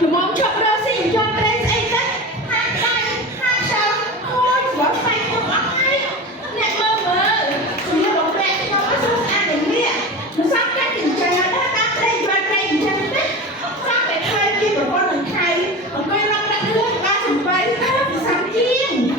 Rồi mong chọn ra xin cho tên ấy đấy. Hai tay, hai sao, thôi bỏ tay không ốc ấy. Nè mơ mơ, chỉ là bóng đẹp cho nó xuống ăn được nè. Nó sắp các tình trời đó đang đây và đây chân tích. Sao phải khai kia của con đừng khai. Ở quay long đã nước ba sừng bay sáng chiên.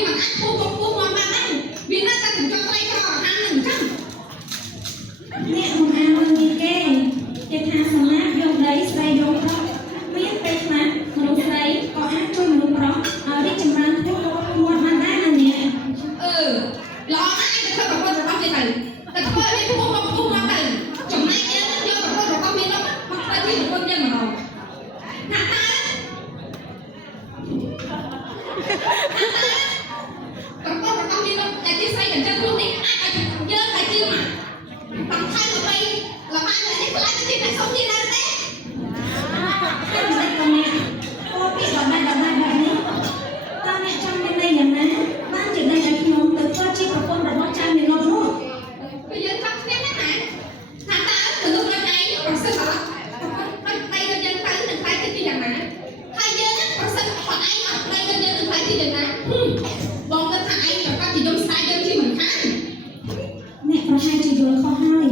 វាមិនអាចពុះមកបានដែរវានៅតែកញ្ចក់ស្រីក៏អាហារនឹងអញ្ចឹងអ្នកមិនអានមើលគេគេថាសម្រាប់យកដីស្រីយកប្រុសមានពេលខ្លះមនុស្សស្រីក៏អាចជួយមនុស្សប្រុសឲ្យរីកចម្រើនខ្ពស់មកបានដែរណាអ្នកល្អណាស់ឯងទៅធ្វើប្រព័ន្ធរបស់គេទៅតែធ្វើឲ្យខ្ពស់មកទៅចំណែកយើងយកប្រព័ន្ធរបស់មានមកធ្វើជាប្រព័ន្ធយើងម្ដងណាតើប្រព័ន្ធរបស់មានតែជាស្អីកញ្ចឹងខ្លួននេះអាចឲ្យយើងតែជឿមកបន្ថែមទៅបីលំបាកនេះខ្លាចទៅទីសុំទីណាទេតែមិនដឹងអ្នកពោពាក្យដល់បែបនេះតើអ្នកចង់មានន័យយ៉ាងណាបានជាន័យឲ្យខ្ញុំទៅធ្វើជាប្រព័ន្ធរបស់ចៅមាននោះពេលយើងចង់គ្នាណាថាតើមនុស្សដូចឯងប្រសិទ្ធអត់មិនបីដូចយើងទៅនឹងតែជាយ៉ាងណាហើយយើងប្រសិទ្ធគាត់ឯងអត់បីដូចយើងនឹងតែជាយ៉ាងណាបងគិតថាឯងប្រកាសជាយំស្ដាយយើងជាមិនខានអ្នកប្រហែលជាយល់ខុសហើយ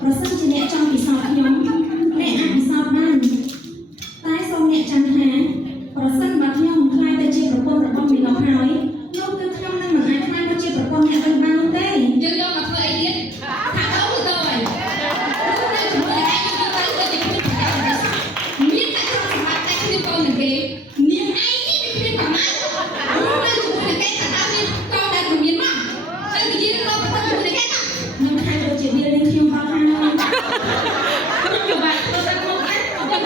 ប្រសិនជាអ្នកចង់ពិសោធន៍ខ្ញុំអ្នកអាចពិសោធន៍បានតែសូមអ្នកចាំថាប្រសិនបើខ្ញុំខ្លាយទៅជាប្រពន្ធរបស់មីឡុងហើយនោះគឺខ្ញុំនឹងមិនអាចខ្លាយទៅជាប្រពន្ធអ្នកវិញបាននោះទេយើងយកមកធ្វើអីទៀតថាទៅទៅហើយតែជាមួយឯងយើងទៅទៅជាគ្នាមានតែក្នុងសម្បត្តិតែគ្នាកូននឹងគេនាងឯងនេះវាគ្មានប្រមាណនៅជាមួយនឹងគេថាតើមានកូនដែលមិនមានមកទៅនិយាយទៅប្រពន្ធជាមួយនឹងគេខ្ញុំថាដូចជាវានឹងខ្ញុំបោះខាងខ្ញុំបាក់ទៅតែមកឯងខ្ញុំ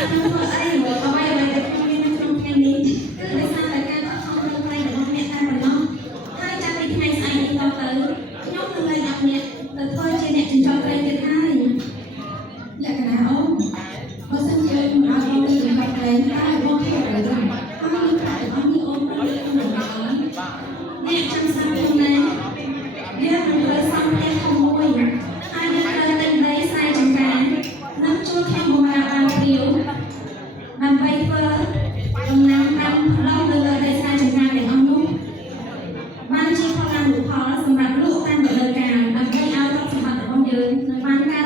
ខ្ញុំធ្វើអីអ្វីដែលខ្ញុំមាននៅក្នុងថ្ងៃនេះគឺដោយសារតែការខិតខំប្រឹងប្រែងរបស់អ្នកតែប៉ុណ្ណោះហើយចាប់ពីថ្ងៃស្អែកនេះតទៅខ្ញុំនឹងលែងដាក់អ្នកទៅធ្វើជាអ្នកចិញ្ចឹមត្រីទៀតហើយលក្ខណៈអូនបើសិនជាខ្ញុំឲ្យបងទៅចិញ្ចឹមត្រីតែបងធ្វើអ្វីដែរហើយខ្ញុំប្រាប់ឲ្យនេះអូនប្រឹងប្រែងក្នុងបងអ្នកចាំសាប់ខ្លួនណាយើងនឹងត្រូវសំផ្ទះធំមួយហើយយើងត្រូវទិញដីខ្សែចង្ការនិងជួលខ្ញុំបម្រើបានព្រាវដើម្បីធ្វើដំណាំដាំផ្លូវទៅលើដីខ្សែចង្ការទាំងអស់នោះបានជាផលអនុផលសម្រាប់លក់តាមរដូវកាលដើម្បីឲ្យទ្រព្យសម្បត្តិរបស់យើងនឹងបានកើ